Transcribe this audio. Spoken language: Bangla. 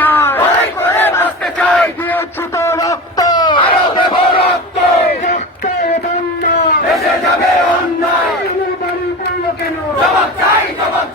চাই, লড়াই করে বাঁচতে চাই। দিয়েছি তো রক্ত, আরো দেব রক্ত, রক্তের বন্যা, দেশে যাবে অন্যায়। বাড়ি বলল কেন, জবাব চাই, জবাব